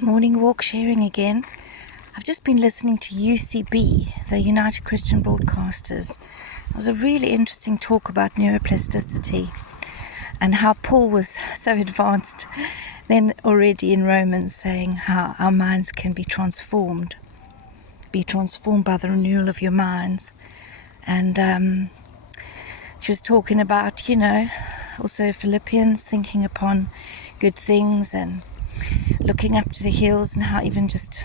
Morning walk sharing again. I've just been listening to UCB, the United Christian Broadcasters. It was a really interesting talk about neuroplasticity and how Paul was so advanced then already in Romans, saying how our minds can be transformed by the renewal of your minds. And she was talking about, also Philippians, thinking upon good things and looking up to the hills, and how even just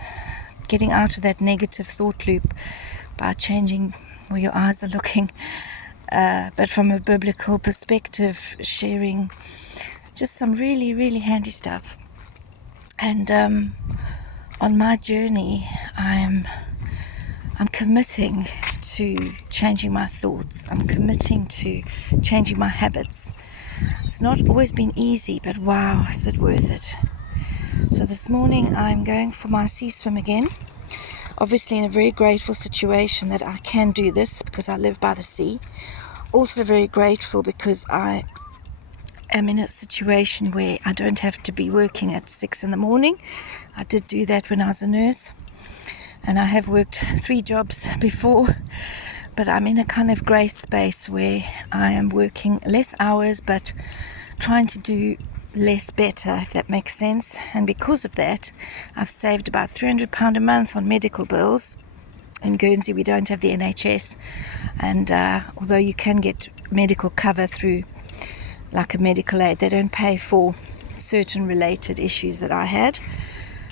getting out of that negative thought loop by changing where your eyes are looking, but from a biblical perspective, sharing just some really, really handy stuff. And on my journey, I'm committing to changing my thoughts. I'm committing to changing my habits. It's not always been easy, but wow, is it worth it? So this morning I'm going for my sea swim again. Obviously in a very grateful situation that I can do this because I live by the sea. Also very grateful because I am in a situation where I don't have to be working at 6 a.m. I did do that when I was a nurse, and I have worked 3 jobs before, but I'm in a kind of grace space where I am working less hours but trying to do less better, if that makes sense. And because of that, I've saved about £300 a month on medical bills. In Guernsey we don't have the NHS, and although you can get medical cover through like a medical aid, they don't pay for certain related issues that I had.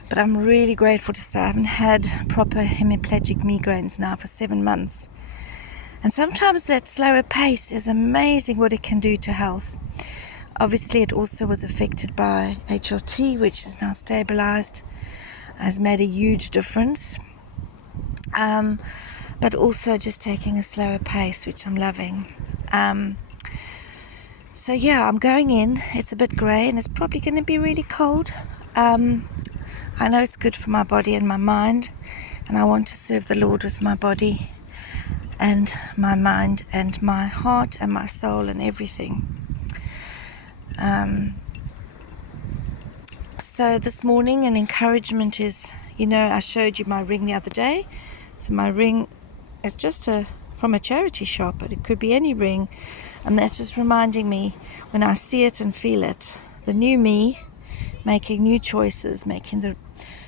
But I'm really grateful to say I haven't had proper hemiplegic migraines now for 7 months. And sometimes that slower pace is amazing what it can do to health. Obviously it also was affected by HRT, which is now stabilized, has made a huge difference. But also just taking a slower pace, which I'm loving. So yeah, I'm going in. It's a bit grey and it's probably going to be really cold. I know it's good for my body and my mind, and I want to serve the Lord with my body and my mind and my heart and my soul and everything. So this morning an encouragement is, I showed you my ring the other day. So my ring is just from a charity shop, but it could be any ring. And that's just reminding me, when I see it and feel it, the new me, making new choices, making the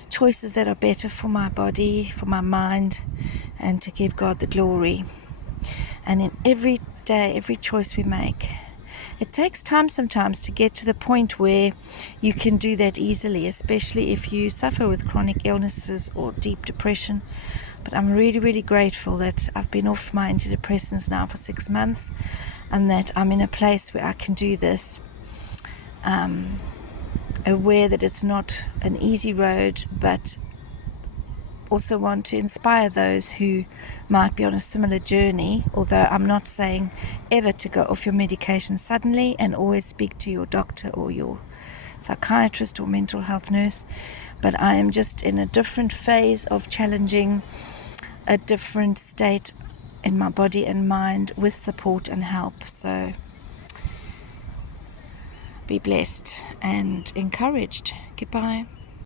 choices that are better for my body, for my mind, and to give God the glory. And in every day, every choice we make, it takes time sometimes to get to the point where you can do that easily, especially if you suffer with chronic illnesses or deep depression. But I'm really, really grateful that I've been off my antidepressants now for 6 months, and that I'm in a place where I can do this, aware that it's not an easy road, but also want to inspire those who might be on a similar journey, although I'm not saying ever to go off your medication suddenly, and always speak to your doctor or your psychiatrist or mental health nurse. But I am just in a different phase of challenging a different state in my body and mind with support and help. So be blessed and encouraged. Goodbye.